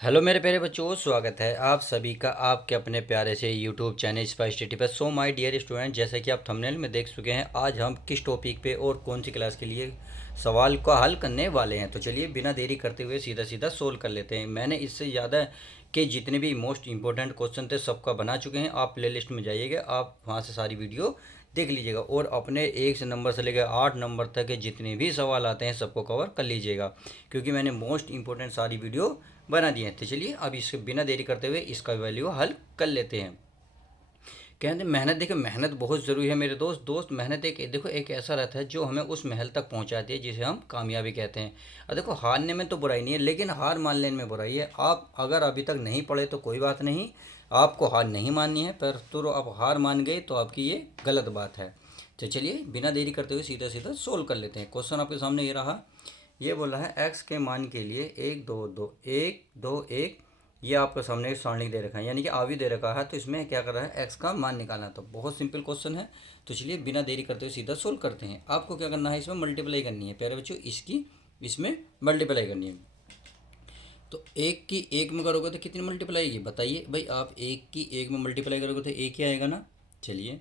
Hello मेरे प्यारे बच्चों, स्वागत है आप सभी का आपके अपने प्यारे से यूट्यूब चैनल स्पाइस स्टडी पर। सो माय डियर स्टूडेंट, जैसे कि आप थंबनेल में देख चुके हैं, आज हम किस टॉपिक पे और कौन सी क्लास के लिए सवाल का हल करने वाले हैं। तो चलिए बिना देरी करते हुए सीधा सीधा सोल्व कर लेते हैं। मैंने इससे ज़्यादा के जितने भी मोस्ट इंपॉर्टेंट क्वेश्चन थे सबका बना चुके हैं। आप प्ले लिस्ट में जाइएगा, आप वहाँ से सारी वीडियो देख लीजिएगा और अपने 1 नंबर से लेकर 8 नंबर तक के जितने भी सवाल आते हैं सबको कवर कर लीजिएगा, क्योंकि मैंने मोस्ट इंपॉर्टेंट सारी वीडियो बना दिए हैं। तो चलिए अब इसके बिना देरी करते हुए इसका वैल्यू हल कर लेते हैं। कहते हैं मेहनत, देखो मेहनत बहुत ज़रूरी है मेरे दोस्त। मेहनत एक देखो एक ऐसा रहता है जो हमें उस महल तक पहुंचाती है जिसे हम कामयाबी कहते हैं। और देखो हारने में तो बुराई नहीं है, लेकिन हार मान लेने में बुराई है। आप अगर अभी तक नहीं पढ़े तो कोई बात नहीं, आपको हार नहीं माननी है, पर तो आप हार मान गए तो आपकी ये गलत बात है। तो चलिए बिना देरी करते हुए सीधा सीधा सोल्व कर लेते हैं। क्वेश्चन आपके सामने ये रहा। ये बोला है एक्स के मान के लिए 1 2 2 ये आपके सामने सारणी दे रखा है, यानी कि आवी दे रखा है। तो इसमें क्या कर रहा है, एक्स का मान निकालना है। तो बहुत सिंपल क्वेश्चन है। तो चलिए बिना देरी करते हुए सीधा सोल्व करते हैं। आपको क्या करना है, इसमें मल्टीप्लाई करनी है प्यारे बच्चों, इसकी इसमें मल्टीप्लाई करनी है। तो एक की एक में करोगे तो कितनी मल्टीप्लाई आएगी बताइए भाई। आप एक की एक में मल्टीप्लाई करोगे तो एक ही आएगा ना। चलिए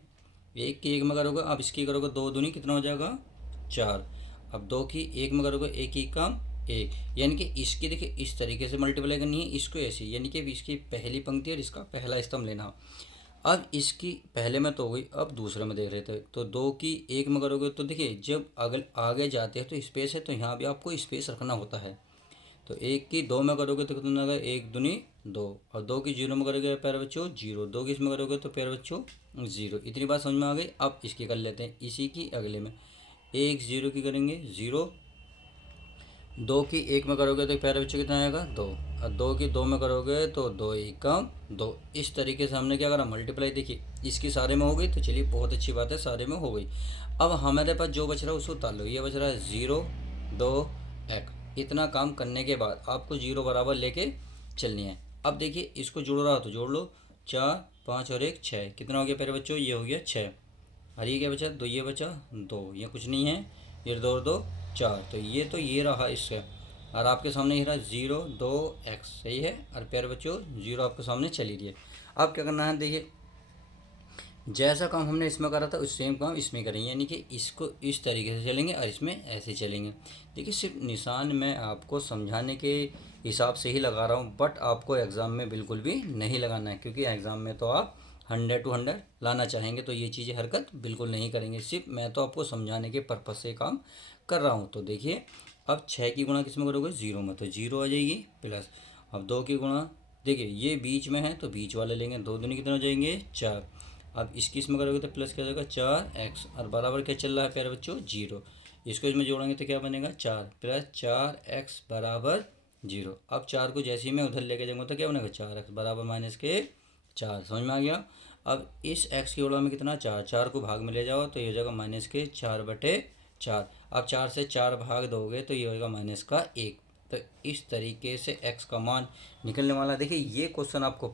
एक की एक में करोगे, आप इसकी करोगे, दो दूनी कितना हो जाएगा, 4। अब दो की एक में करोगे, एक ही काम एक, यानी कि इसकी देखिए इस तरीके से मल्टीप्लाई करनी है, इसको ऐसे, यानी कि इसकी पहली पंक्ति और इसका पहला स्तंभ लेना। अब इसकी पहले में तो हो गई, अब दूसरे में देख रहे थे। तो दो की एक में करोगे तो देखिए जब अगर आगे जाते हैं तो स्पेस है, तो यहाँ भी आपको स्पेस रखना होता है। तो एक की दो में करोगे तो कितना आएगा, एक दूनी दो। और दो की जीरो में करोगे प्यारे बच्चों जीरो, दो की इसमें करोगे तो प्यारे बच्चों जीरो। इतनी बात समझ में आ गई। अब इसकी कर लेते हैं इसी की अगले में, एक जीरो की करेंगे जीरो, दो की एक में करोगे तो प्यारे बच्चों कितना आएगा, दो। और दो की दो में करोगे तो दो एक कम दो। इस तरीके से हमने क्या करा, मल्टीप्लाई। देखिए इसकी सारे में हो गई, तो चलिए बहुत अच्छी बात है, सारे में हो गई। अब हमारे पास जो बच रहा है उसको उतार लो। ये बच रहा है 0 2 1। इतना काम करने के बाद आपको जीरो बराबर लेके चलनी है। अब देखिए इसको जोड़ रहा हो तो जोड़ लो, 4 5 और 1 6, कितना हो गया प्यारे बच्चों, ये हो गया 6। और ये क्या बचा, दो, ये बचा दो, ये कुछ नहीं है, ये दो और दो 4। तो ये रहा इसका। और आपके सामने ये रहा 0 2 x, सही है। और प्यारे बच्चों जीरो आपके सामने चली रही है। अब क्या करना है, देखिए जैसा काम हमने इसमें करा था उस सेम काम इसमें करेंगे, यानी कि इसको इस तरीके से चलेंगे और इसमें ऐसे चलेंगे। देखिए सिर्फ निशान मैं आपको समझाने के हिसाब से ही लगा रहा हूँ, बट आपको एग्ज़ाम में बिल्कुल भी नहीं लगाना है, क्योंकि एग्ज़ाम में तो आप 100 to 100 लाना चाहेंगे, तो ये चीज़ें हरकत बिल्कुल नहीं करेंगे। सिर्फ मैं तो आपको समझाने के पर्पज़ से काम कर रहा हूँ। तो देखिए अब 6 की गुणा किस में करोगे, जीरो में, तो जीरो आ जाएगी प्लस। अब दो की गुणा, देखिए ये बीच में है तो बीच वाले लेंगे, दो दूनी कितने हो जाएंगे, 4। अब इसकी इसमें करोगे तो प्लस क्या हो जाएगा, 4 x, और बराबर क्या चल रहा है प्यारे बच्चों, जीरो। इसको इसमें जोड़ेंगे तो क्या बनेगा, 4 प्लस 4 x बराबर जीरो। अब 4 को जैसे ही मैं उधर लेके जाऊँगा तो क्या बनेगा, 4 x बराबर -4। समझ में आ गया। अब इस x की गुणा में कितना, 4, 4 को भाग में ले जाओ तो ये हो जाएगा -4/4। अब 4 से 4 भाग दोगे तो ये होगा -1। तो इस तरीके से x का मान निकलने वाला। देखिए ये क्वेश्चन आपको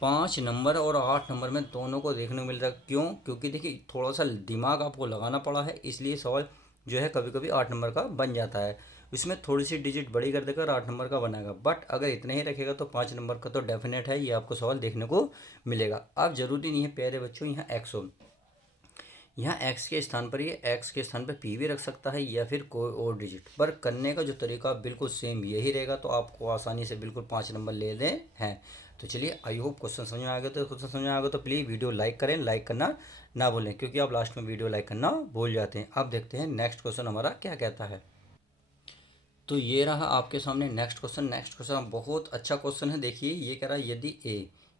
5 नंबर और 8 नंबर में दोनों को देखने को मिल रहा है। क्यों, क्योंकि देखिए थोड़ा सा दिमाग आपको लगाना पड़ा है, इसलिए सवाल जो है कभी कभी 8 नंबर का बन जाता है। इसमें थोड़ी सी डिजिट बड़ी कर देकर 8 नंबर का बनाएगा, बट अगर इतने ही रखेगा तो 5 नंबर का तो डेफिनेट है ये आपको सवाल देखने को मिलेगा। अब जरूरी नहीं है प्यारे बच्चों यहाँ एक्स हो, यहाँ एक्स के स्थान पर ये एक्स के स्थान पर पी भी रख सकता है या फिर कोई और डिजिट, पर करने का जो तरीका बिल्कुल सेम यही रहेगा, तो आपको आसानी से बिल्कुल 5 नंबर ले लें हैं। तो चलिए आई होप क्वेश्चन समझ में आ गया। तो क्वेश्चन समझ में आ गया तो प्लीज़ वीडियो लाइक करें, लाइक करना ना भूलें, क्योंकि आप लास्ट में वीडियो लाइक करना भूल जाते हैं। अब देखते हैं नेक्स्ट क्वेश्चन हमारा क्या कहता है। तो ये रहा आपके सामने नेक्स्ट क्वेश्चन। नेक्स्ट क्वेश्चन बहुत अच्छा क्वेश्चन है। देखिए ये कह रहा है यदि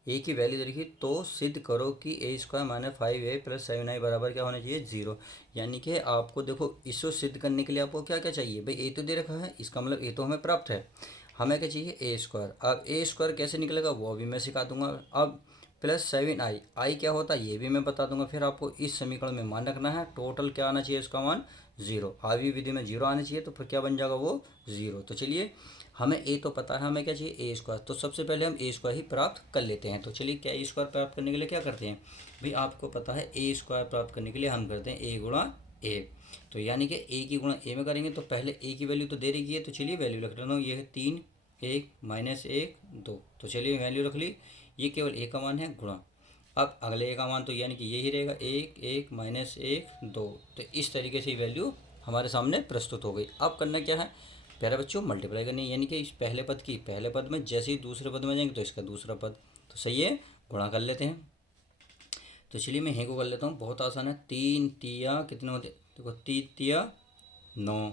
ए की वैल्यू देखिए तो सिद्ध करो कि A² - 5A + 7I बराबर क्या होना चाहिए, 0। यानी कि आपको देखो इसको सिद्ध करने के लिए आपको क्या क्या चाहिए भाई, ए तो दे रखा है, इसका मतलब ए तो हमें प्राप्त है, हमें क्या चाहिए, A²। अब A² कैसे निकलेगा वो भी मैं सिखा दूंगा। अब +7i, आई क्या होता है ये भी मैं बता दूंगा। फिर आपको इस समीकरण में मान रखना है टोटल क्या आना चाहिए, इसका मान 0। आवी विधि में 0 आना चाहिए, तो फिर क्या बन जाएगा वो 0। तो चलिए हमें ए तो पता है, हमें क्या चाहिए, A²। तो सबसे पहले हम A² ही प्राप्त कर लेते हैं। तो चलिए क्या A² प्राप्त करने के लिए क्या करते हैं भाई, आपको पता है A² प्राप्त करने के लिए हम करते हैं A गुणा A। तो यानी कि A की गुणा A में करेंगे तो पहले A की वैल्यू तो दे रही है, तो चलिए वैल्यू रख लेना हूँ, ये है 3 1 माइनस 1 2। तो चलिए वैल्यू रख ली, ये केवल ए का मान है गुणा। अब अगले ए का मान तो यानी कि यही रहेगा 1 1 माइनस 1 2। तो इस तरीके से वैल्यू हमारे सामने प्रस्तुत हो गई। अब करना क्या है प्यारे बच्चों, मल्टीप्लाई करनी है, यानी कि इस पहले पद की पहले पद में जैसे ही दूसरे पद में जाएंगे तो इसका दूसरा पद। तो सही है, गुणा कर लेते हैं। तो चलिए मैं हे को कर लेता हूँ, बहुत आसान है। 3 तिया कितने होते, देखो 3 तिया 9।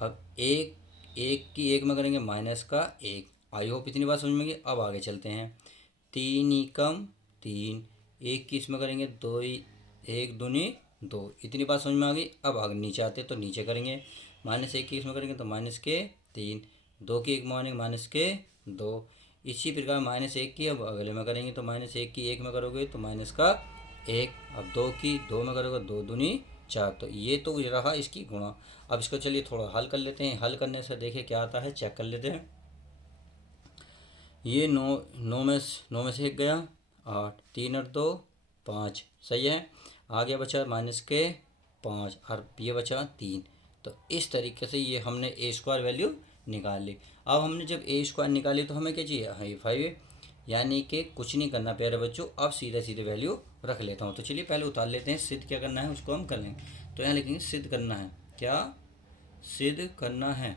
अब एक एक की एक में करेंगे माइनस का 1। आई होप इतनी बात समझ में गई। अब आगे चलते हैं। 3 एकम 3, एक की इसमें करेंगे 2 1 दूनी 2। इतनी बात समझ में आ गई। अब आगे नीचे आते तो नीचे करेंगे माइनस 1 की इसमें करेंगे तो माइनस के 3, 2 की एक मानेंगे माइनस के 2। इसी प्रकार माइनस 1 की अब अगले में करेंगे तो माइनस 1 की एक में करोगे तो माइनस का 1। अब 2 की 2 में करोगे 2 दूनी 4। तो ये तो रहा इसकी गुणा। अब इसको चलिए थोड़ा हल कर लेते हैं। हल करने से देखिए क्या आता है, चेक कर लेते हैं। ये 9 में से एक गया 8, 3 और 2 5, सही है। आगे बचा माइनस के 5 और ये बचा 3। तो इस तरीके से ये हमने ए स्क्वायर वैल्यू निकाल ली। अब हमने जब ए स्क्वायर निकाली तो हमें क्या चाहिए, हाई 5, यानी कि कुछ नहीं करना प्यारे बच्चों। अब सीधे सीधे वैल्यू रख लेता हूँ। तो चलिए पहले उतार लेते हैं, सिद्ध क्या करना है उसको हम कर लेंगे। तो यहाँ लिखेंगे सिद्ध करना है, क्या सिद्ध करना है।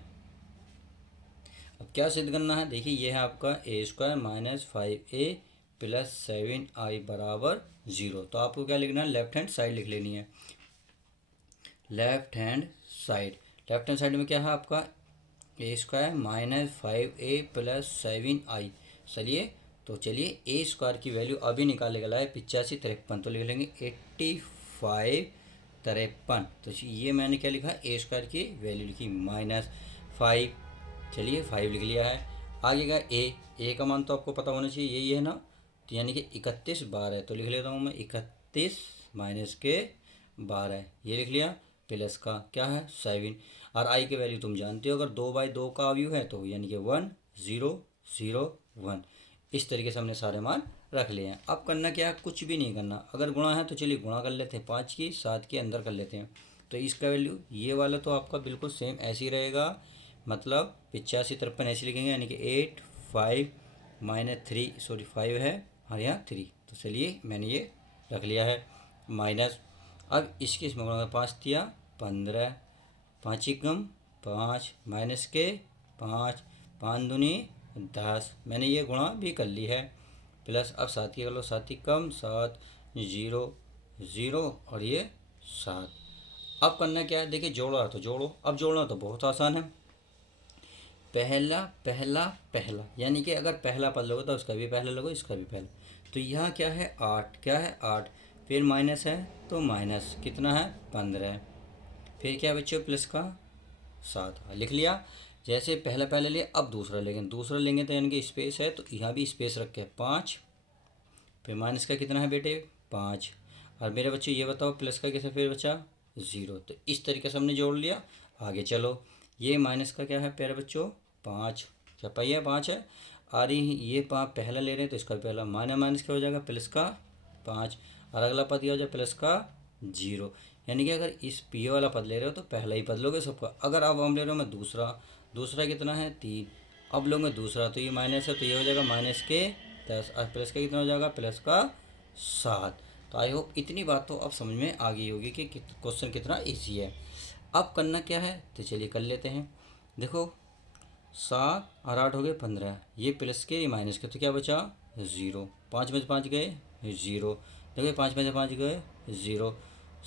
अब क्या सिद्ध करना है, देखिए ये है आपका ए square minus 5a plus 7i बराबर 0। तो आपको क्या लिखना है, लेफ्ट हैंड साइड लिख लेनी है। Left hand side, left hand side में क्या है आपका ए square minus 5a plus 7i। चलिए तो चलिए ए स्क्वायर की वैल्यू अभी निकाले गया है 85 53। तो लिख लेंगे 85 53। तो ये मैंने क्या लिखा, ए स्क्वायर की वैल्यू लिखी माइनस 5। चलिए 5 लिख लिया है। आगे का ए का मान तो आपको पता होना चाहिए, यही है ना। तो यानी कि 31 12। तो लिख लेता हूँ मैं 31 माइनस के 12, ये लिख लिया। प्लस का क्या है 7। और आई की वैल्यू तुम जानते हो, अगर 2/2 का अवयव है तो यानी कि 1 0 0 1। इस तरीके से हमने सारे मान रख लिए हैं। अब करना क्या है, कुछ भी नहीं करना। अगर गुणा है तो चलिए गुणा कर लेते हैं, 5 की 7 के अंदर कर लेते हैं। तो इसका वैल्यू ये वाला तो आपका बिल्कुल सेम ऐसे ही रहेगा, मतलब 85 53 ऐसे लिखेंगे, यानी कि 8 5 माइनस 3 सॉरी 5 है और यहाँ 3। तो चलिए मैंने ये रख लिया है माइनस। अब इसके इसमें 5 दिया 15, 5 कम 5 माइनस के 5 5 दूनी 10। मैंने ये गुणा भी कर ली है। प्लस अब 7 की कर लो, 7 कम 7 0 0 और ये 7। अब करना क्या है, देखिए जोड़ा तो जोड़ो। अब जोड़ना तो बहुत आसान है, पहला पहला पहला, यानी कि अगर पहला पद लोगे तो उसका भी पहला लोगो, इसका भी पहला। तो यहाँ क्या है 8, क्या है 8, फिर माइनस है तो माइनस कितना है 15, फिर क्या बच्चों प्लस का 7 लिख लिया। जैसे पहला पहले लिया, अब दूसरा लेंगे, दूसरा लेंगे तो यानी कि स्पेस है तो यहाँ भी स्पेस रख के 5, फिर माइनस का कितना है बेटे 5। और मेरे बच्चे ये बताओ प्लस का कैसे फिर बचा 0। तो इस तरीके से हमने जोड़ लिया। आगे चलो, ये माइनस का क्या है प्यारे बच्चों 5, क्या पहिया 5 है। और ये 5 पहला ले रहे हैं तो इसका पहला माइनस माइनस क्या हो जाएगा प्लस का 5, और अगला पद क्या हो जाए प्लस का 0। यानी कि अगर इस पी वाला पद ले रहे हो तो पहला ही पद लोगे सबका। अगर अब हम ले रहे हो मैं दूसरा, दूसरा कितना है 3, अब लोगे दूसरा तो ये माइनस है तो ये हो जाएगा माइनस के 10, और प्लस का कितना हो जाएगा प्लस का 7। तो आई होप इतनी बात तो अब समझ में आ गई होगी कि क्वेश्चन कितना ईजी है। अब करना क्या है तो चलिए कर लेते हैं। देखो 7 और 8 हो गए 15, ये प्लस के ये माइनस के, तो क्या बचा 0। 5 में से 5 गए 0, देखो 5 में से 5 गए 0।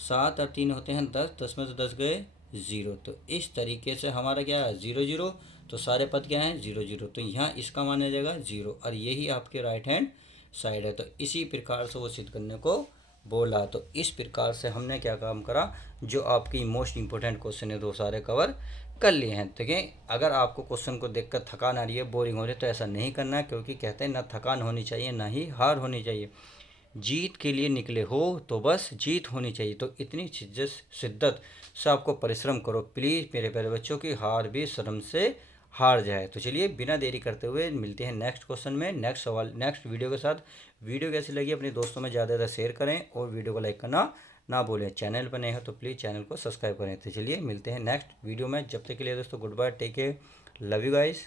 7 और 3 होते हैं 10, 10 में से 10 गए 0। तो इस तरीके से हमारा क्या है 0 0। तो सारे पद क्या हैं 0 0। तो यहाँ इसका मान आ जाएगा 0, और यही आपके राइट हैंड साइड है। तो इसी प्रकार से वो सिद्ध करने को बोला। तो इस प्रकार से हमने क्या काम करा, जो आपकी मोस्ट इंपॉर्टेंट क्वेश्चन है वो सारे कवर कर लिए हैं। देखें अगर आपको क्वेश्चन को देखकर थकान आ रही है, बोरिंग हो रही है, तो ऐसा नहीं करना है, क्योंकि कहते हैं ना थकान होनी चाहिए ना ही हार होनी चाहिए। जीत के लिए निकले हो तो बस जीत होनी चाहिए। तो इतनी शिद्दत से आपको परिश्रम करो प्लीज़ मेरे प्यारे बच्चों की हार भी शर्म से हार जाए। तो चलिए बिना देरी करते हुए मिलते हैं नेक्स्ट क्वेश्चन में, नेक्स्ट सवाल, नेक्स्ट वीडियो के साथ। वीडियो कैसी लगी अपने दोस्तों में ज़्यादा ज़्यादा शेयर करें और वीडियो को लाइक करना ना भूलें। चैनल पर नए हो तो प्लीज़ चैनल को सब्सक्राइब करें। तो चलिए मिलते हैं नेक्स्ट वीडियो में, जब तक के लिए दोस्तों goodbye, take care, love you guys.